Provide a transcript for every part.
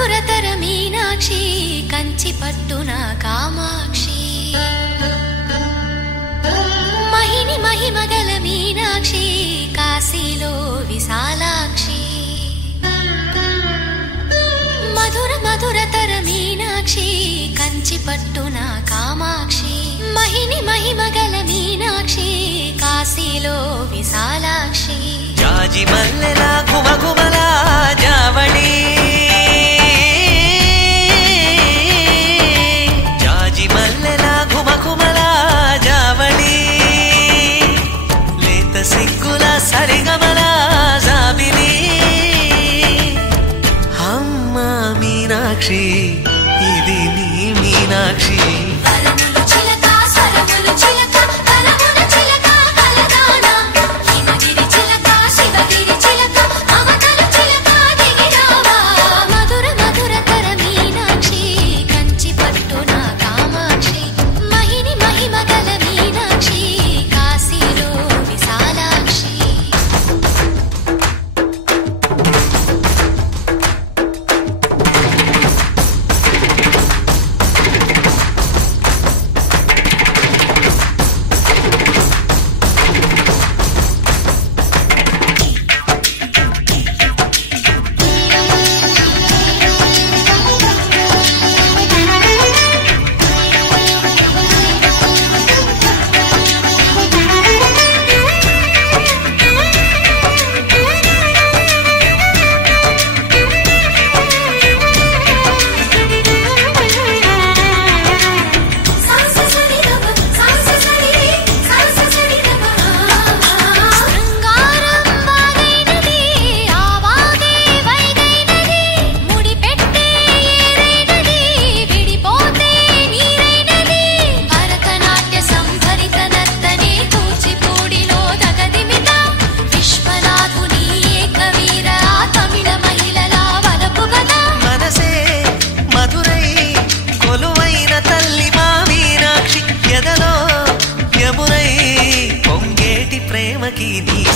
మధురతర మీనాక్షి కంచి పట్టున కామాక్షి మహిని మహిమగల మీనాక్షి కాశీలో విశాలాక్షి మధుర మధురతర మీనాక్షి కంచి పట్టున కామాక్షి మహిని మహిమగల మీనాక్షి కాశీలో విశాలాక్షి జాజి మల్లెలా గుమగుమలా జావళి జాజి మల్లెలా గుమగుమలా జావళి లేత సిగ్గుల సరిగమల జాబిలి అమ్మ మీనాక్షి ఇది నీ మీనాక్షి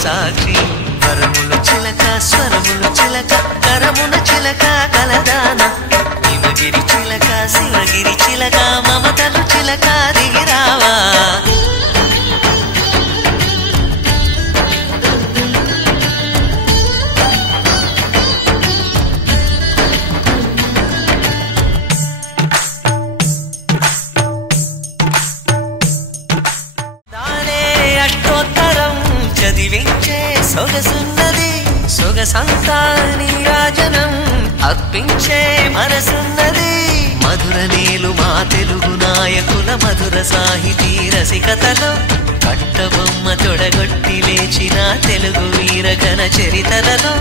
సాక్షి వరములు చిలక స్వరములు చిలక కరమున చిలక కలదాన హిమగిరి చిలక శివగిరి చిలక మమతలు చిలక దిగిరావా చదివించే సొగసున్నది సొగసంతా నీరాజనం అర్పించే మనసున్నది మధుర నేలు మా తెలుగు నాయకుల మధుర సాహితీ రసికతలో కట్టబొమ్మ తొడగొట్టి లేచిన తెలుగు వీరగణ చరితలలో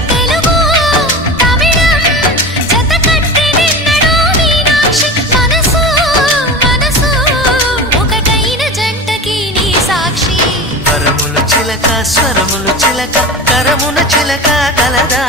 చిలక స్వరములు చిలక కరమున చిలక కలదా